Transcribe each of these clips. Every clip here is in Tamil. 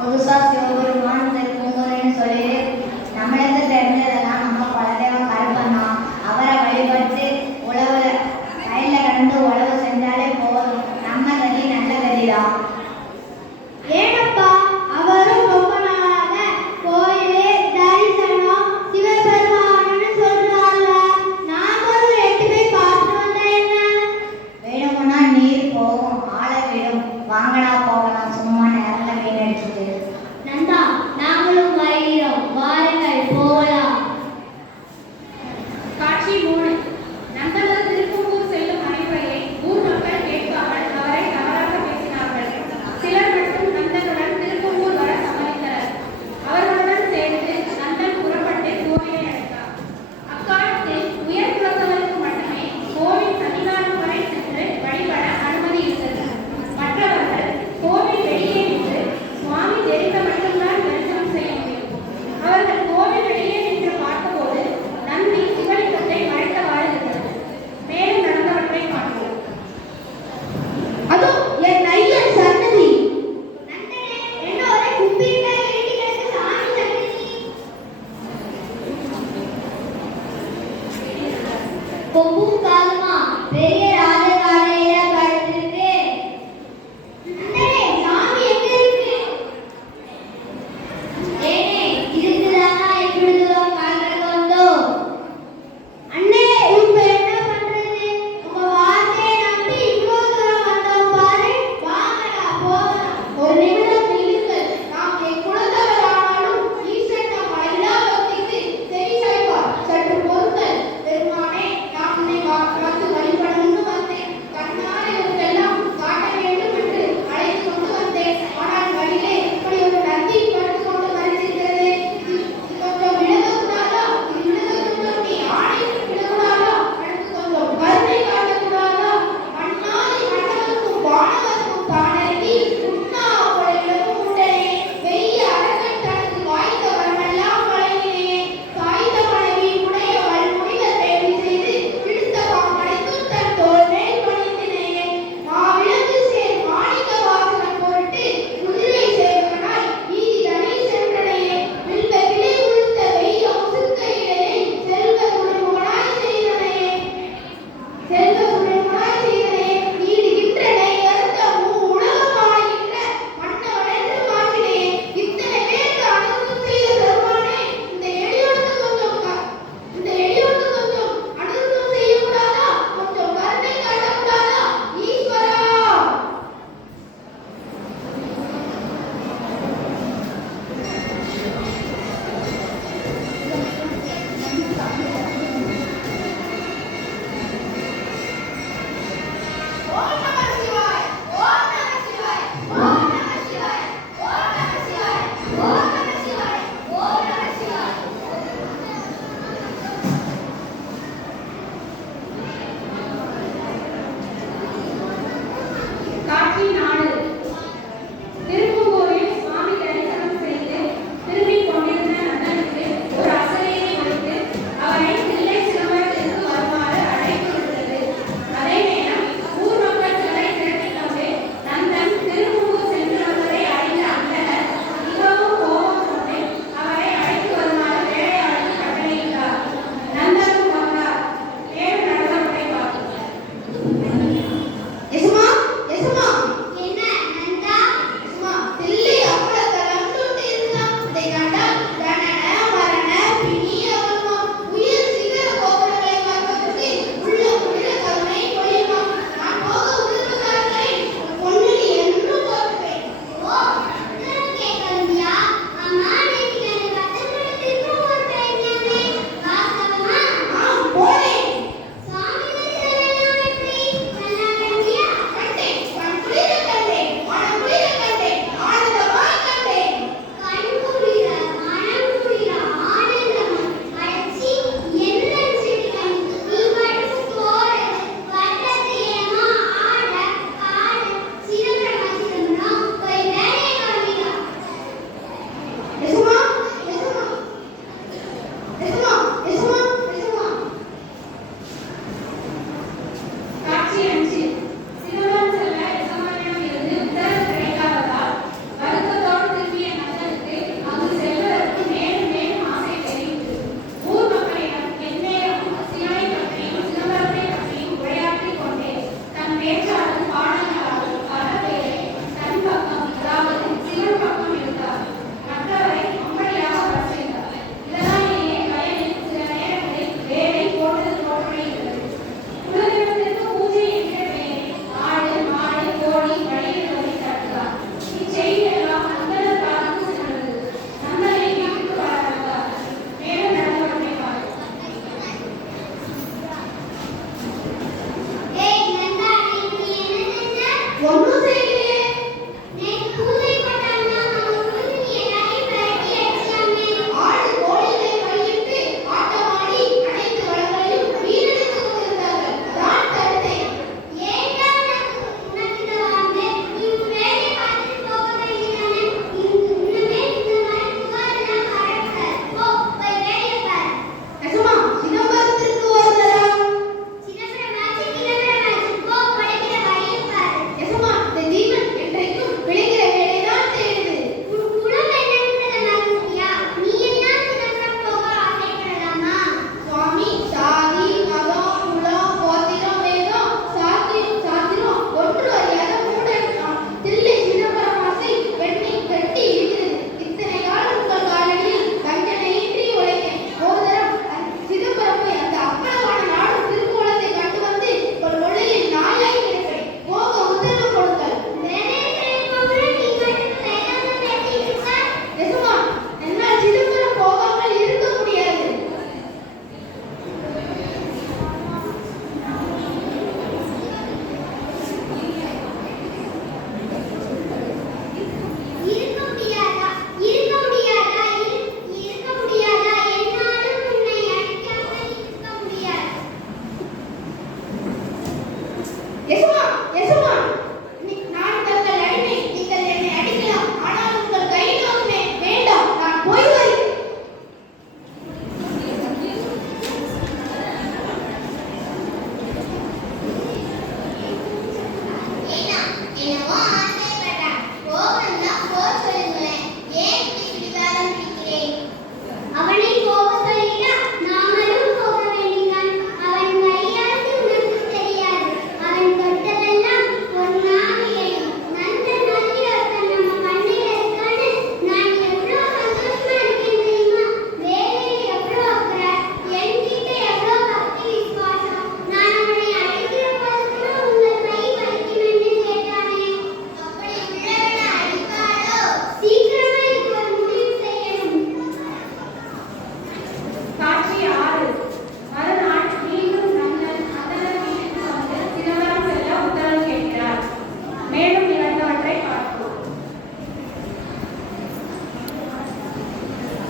புதுசா சிவபெருமான் பூங்குறைன்னு சொல்லி நம்மளுக்கு தெரிஞ்சதெல்லாம் நம்ம குலதெய்வ கருப்பண்ணா. அவரை வழிபட்டு உழவு வயல்ல கடந்து உழவு செஞ்சாலே போதும். நம்ம கதி நல்ல கதிதான். ஏனப்பா அவரும் ரொம்ப நாளாக கோயிலே தரிசனம் சிவபெருமான்னு சொல்றாங்க. நாங்களும் 8 போய் பார்த்து வந்தா என்ன? வேணும்னா நீர் போகும், ஆளை விடும். வாங்கடா போகலாம், சும்மா நேரத்துல வீணடிச்சுட்டு. நந்தா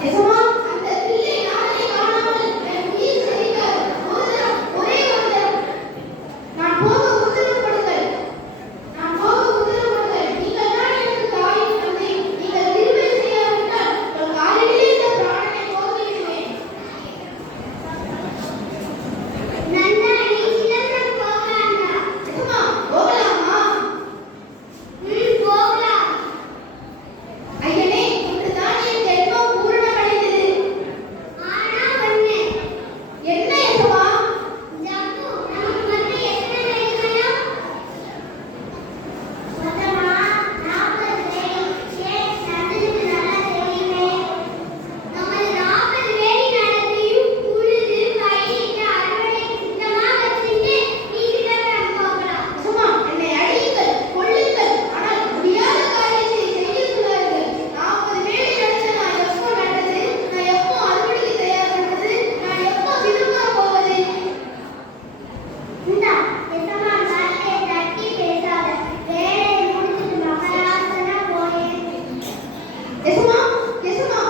எசமா, அந்த பிள்ளை நாளை காணாமல் என் உயிர் சிரித்தார். ஒரு தரம், ஒரே ஒரு தரம். நான் போக உத்தரவு கொடுங்கள். நான் போக உத்தரவு கொடுங்கள். நீங்கள் தான் எனக்கு தாயும் தந்தை. நீங்கள் திருமணம் செய்யாவிட்டால் உங்கள் காலிலே இந்த பிராணனை போக்கி விடுவேன். நன்னா, நீ சிதம்பரம் போகலாம்டா. எசமா, போகலாமா? போகலாம். ஐயனே, இன்றுதான் என் ஜென்மம் பூரணமடைந்தது. ஆனா ஒண்ணு. என்ன எசமா? ஜம்பு, நமக்கு வந்து எத்தனை வேணும்? மொத்தமா 40 வேலி. நடுவுக்கு நல்லா தெரியுமே. நமது 40 வேலி நடத்தையும் உழுது பயிரிட்டு அறுவடை சுத்தமா வச்சுட்டு நீ சிதம்பரம் போகலாம். எசமா, என்னை அடியுங்கள், கொல்லுங்கள். ஆனால் முடியாத காரியத்தை செய்ய சொல்லாதீர்கள். 40 வேலி நடந்து நான் எப்போ நடந்தது? நான் எப்போ அறுவடைக்கு தயார்படுவது? நான் எப்போ சிதம்பரம் போவது? இந்தா, எசமா, நாளையே தட்டி பேசாத. வேலையை முடிச்சுட்டு மகராசனா போயேன். எசமா, எசமா.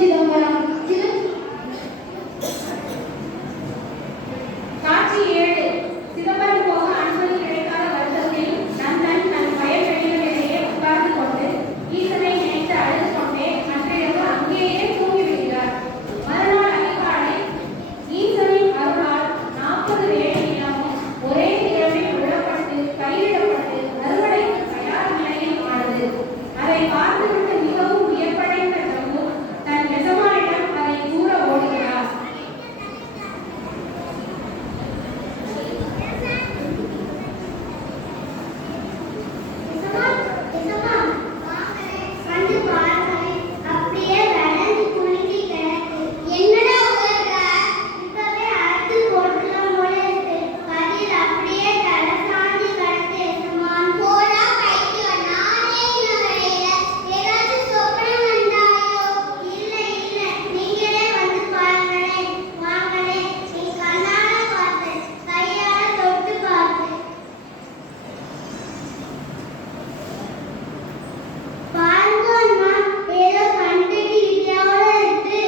சிதம்பரம், காட்சி 7. சிதம்பரம் போக அனுமதி கிடைக்காத வருத்தத்தில் நந்தன் தன் வயல்வெளிகளிலேயே உட்கார்ந்து கொண்டு ஈசனை நினைத்து அழுது கொண்டே அன்றிரவு அங்கேயே தூங்கிவிடுகிறார். மறுநாள் அதிகாலை ஈசனின் அருளால் 40 வேலி நிலமும் ஒரே இரவில் உழப்பட்டு பயிரிடப்பட்டு அறுவடைக்கு தயார் நிலையில் ஆனது. அதை பார்த்துவிட்டு மிகவும் வியப்படைந்த ஜம்பு தன் எஜமானிடம் அதை கூற ஓடுகிறார். எசமா, எசமா, கண்டு பாருங்களே, அப்படியே வளைஞ்சு குலுங்கி கிடக்கு. என்னடா உலக? இப்பவே அறுத்து போட்டுலாம் போல இருக்கு. கதிர் அப்படியே தலை சாஞ்சு கிடக்கு. எசமா, போடா பைத்தியம், நானே இன்னும் வரையில. ஏதாச்சும் சொப்பனம் வந்தாயோ? இல்லை, இல்லை, நீங்களே வந்து பாருங்களேன். வாங்களேன், என் கண்ணால பார்த்தேன், கையால தொட்டு பார்த்தேன். பாருங்க அம்மா, ஏதோ கண்டுக்கு வித்தியாவோட இருக்கு.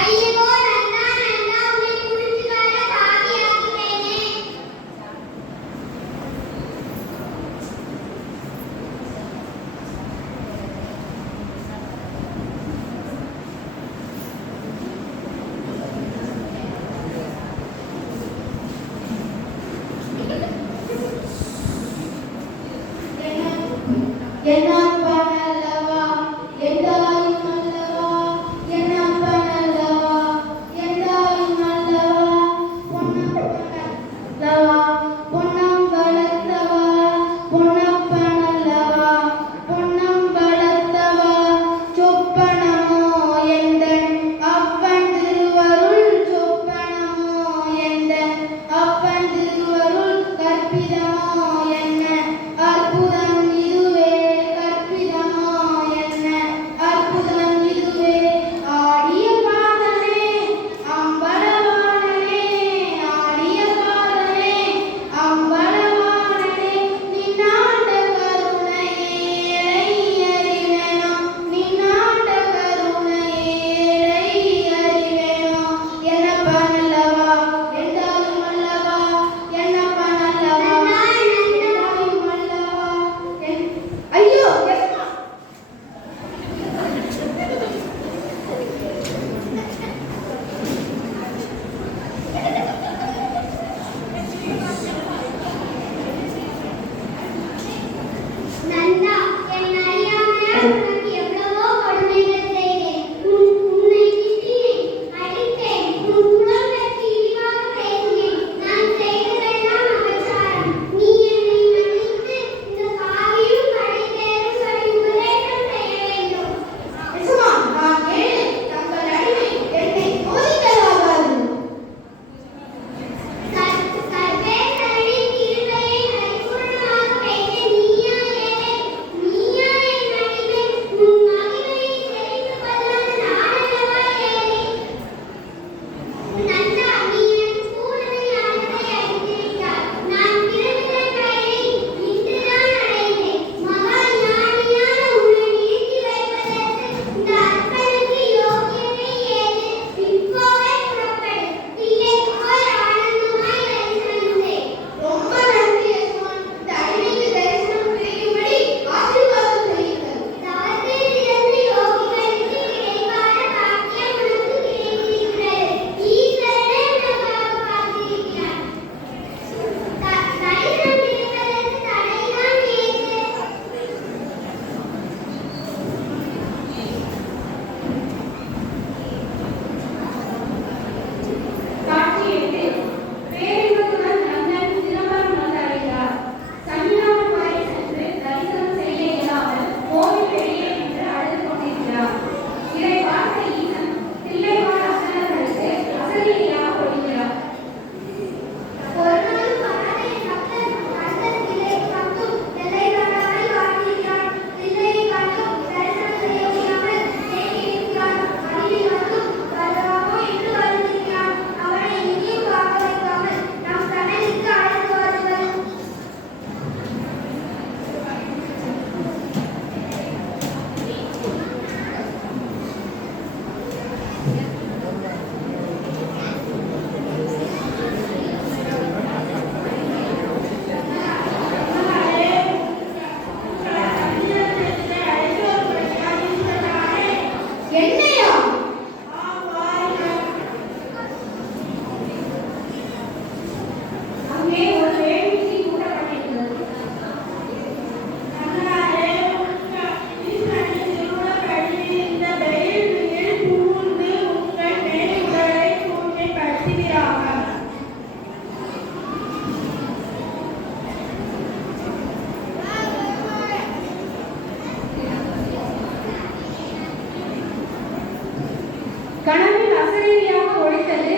ஐயோ, நன்னா நன்னா, உன்னை குடிச்சுக்கார பாவியாக்கிட்டேனே. என்ன பண்ணலவா, எந்தாயும் அல்லவா, என்ன பண்ணலவா, எந்தாயும் அல்லவா, பொன்னப்பனல்லவா, பொன்னம் வளர்த்தவா, பொன்னப்பனல்லவா, பொன்னம் வளர்த்தவா, சொப்பனமோ எந்தன் அப்பன் திருவருள், சொப்பனமோ எந்தன் அப்பன் திருவருள், கற்பிதமோ என்ன அற்புதம் இதுவே, கற்பிதமோ கனவில் அசரீரியாக ஒலித்தது